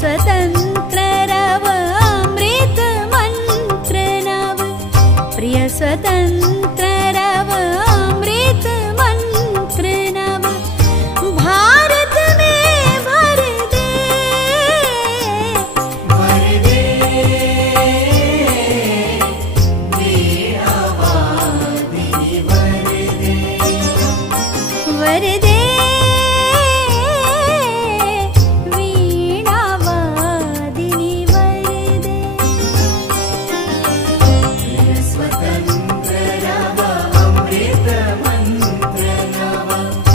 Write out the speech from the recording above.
स्वतंत्र रव अमृत मंत्र नव प्रिय स्वतंत्र रव अमृत मंत्र नव भारत में भर दे वर दे